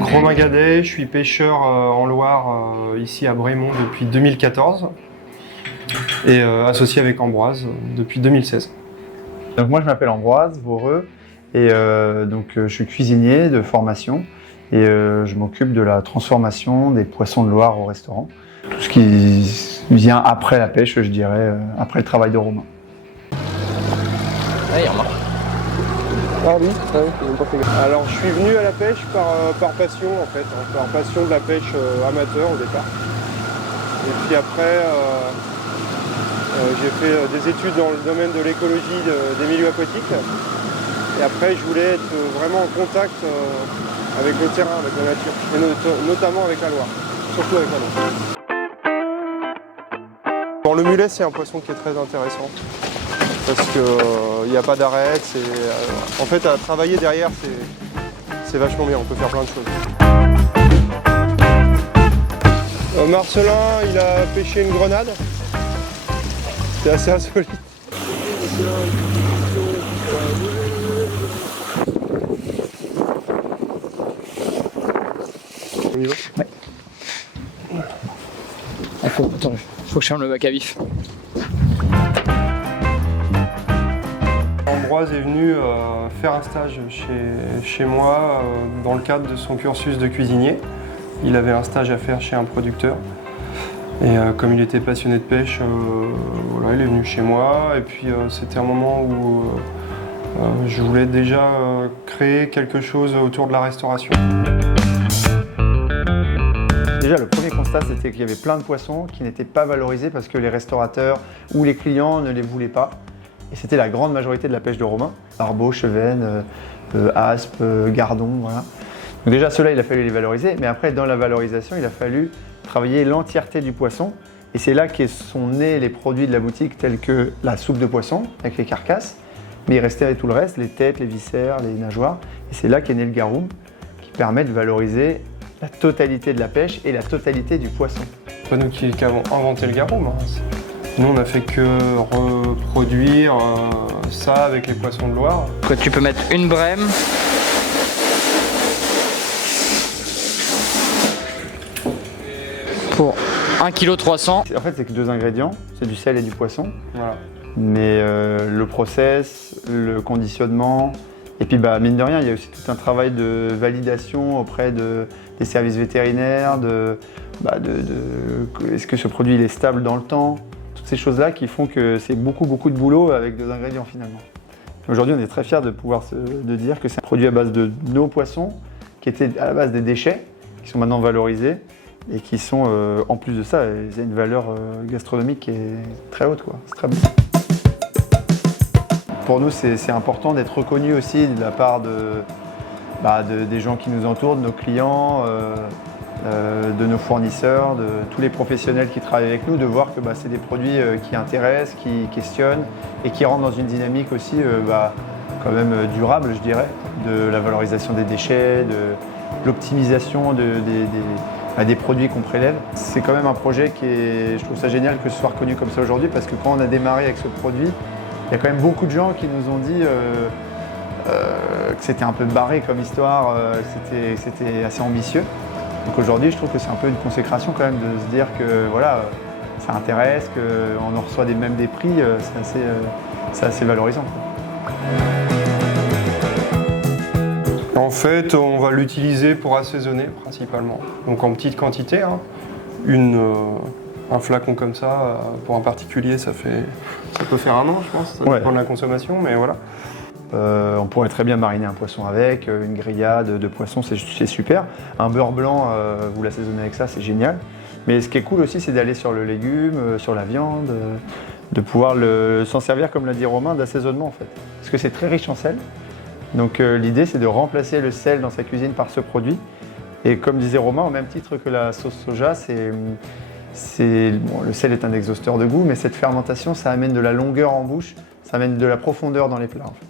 Romain Gadet, je suis pêcheur en Loire, ici à Brémond depuis 2014 et associé avec Ambroise depuis 2016. Donc moi je m'appelle Ambroise Voreux et je suis cuisinier de formation et je m'occupe de la transformation des poissons de Loire au restaurant. Tout ce qui vient après la pêche, je dirais, après le travail de Romain. Ah, il remarque. Ah oui, alors je suis venu à la pêche par passion en fait, par passion de la pêche amateur au départ. Et puis après, j'ai fait des études dans le domaine de l'écologie des milieux aquatiques. Et après, je voulais être vraiment en contact avec le terrain, avec la nature, et notamment avec la Loire, surtout avec la Loire. Bon, le mulet, c'est un poisson qui est très intéressant parce qu'il n'y a pas d'arrêt. En fait, à travailler derrière, c'est vachement bien, on peut faire plein de choses. Marcelin, il a pêché une grenade. C'est assez insolite. On y va ? Ouais. Attends, faut que je ferme le bac à vif. Ambroise est venu faire un stage chez moi dans le cadre de son cursus de cuisinier. Il avait un stage à faire chez un producteur. Et comme il était passionné de pêche, voilà, il est venu chez moi. Et puis c'était un moment où je voulais déjà créer quelque chose autour de la restauration. Déjà, le premier constat, c'était qu'il y avait plein de poissons qui n'étaient pas valorisés parce que les restaurateurs ou les clients ne les voulaient pas. Et c'était la grande majorité de la pêche de Romain. Barbeau, chevenne, aspe, gardon, voilà. Donc déjà, ceux-là, il a fallu les valoriser. Mais après, dans la valorisation, il a fallu travailler l'entièreté du poisson. Et c'est là que sont nés les produits de la boutique tels que la soupe de poisson avec les carcasses. Mais il restait tout le reste, les têtes, les viscères, les nageoires. Et c'est là qu'est né le garum, qui permet de valoriser la totalité de la pêche et la totalité du poisson. C'est pas nous qui avons inventé le garum. Hein. Nous, on n'a fait que reproduire ça avec les poissons de Loire. Quoi, tu peux mettre une brème. Pour 1,3 kg. En fait, c'est que deux ingrédients, c'est du sel et du poisson. Voilà. Mais le process, le conditionnement, et puis mine de rien, il y a aussi tout un travail de validation auprès des services vétérinaires, est-ce que ce produit il est stable dans le temps, toutes ces choses-là qui font que c'est beaucoup de boulot avec deux ingrédients finalement. Aujourd'hui, on est très fiers de pouvoir de dire que c'est un produit à base de nos poissons, qui étaient à la base des déchets, qui sont maintenant valorisés, et qui sont, en plus de ça, ils ont une valeur gastronomique qui est très haute, quoi. C'est très bon. Pour nous, c'est important d'être reconnu aussi de la part des gens qui nous entourent, de nos clients, de nos fournisseurs, de tous les professionnels qui travaillent avec nous, de voir que c'est des produits qui intéressent, qui questionnent et qui rentrent dans une dynamique aussi quand même durable, je dirais, de la valorisation des déchets, de l'optimisation des produits qu'on prélève. C'est quand même un projet je trouve ça génial que ce soit reconnu comme ça aujourd'hui parce que quand on a démarré avec ce produit, il y a quand même beaucoup de gens qui nous ont dit que c'était un peu barré comme histoire, c'était assez ambitieux. Donc aujourd'hui, je trouve que c'est un peu une consécration quand même de se dire que voilà, ça intéresse, qu'on en reçoit même des prix, c'est assez valorisant, quoi. En fait, on va l'utiliser pour assaisonner principalement, donc en petite quantité. Hein. Un flacon comme ça, pour un particulier, ça peut faire 1 an, je pense, ça dépend de la consommation, mais voilà. On pourrait très bien mariner un poisson avec, une grillade de poisson, c'est super. Un beurre blanc, vous l'assaisonnez avec ça, c'est génial. Mais ce qui est cool aussi, c'est d'aller sur le légume, sur la viande, de pouvoir s'en servir, comme l'a dit Romain, d'assaisonnement en fait. Parce que c'est très riche en sel. Donc l'idée, c'est de remplacer le sel dans sa cuisine par ce produit. Et comme disait Romain, au même titre que la sauce soja, le sel est un exhausteur de goût, mais cette fermentation, ça amène de la longueur en bouche, ça amène de la profondeur dans les plats en fait.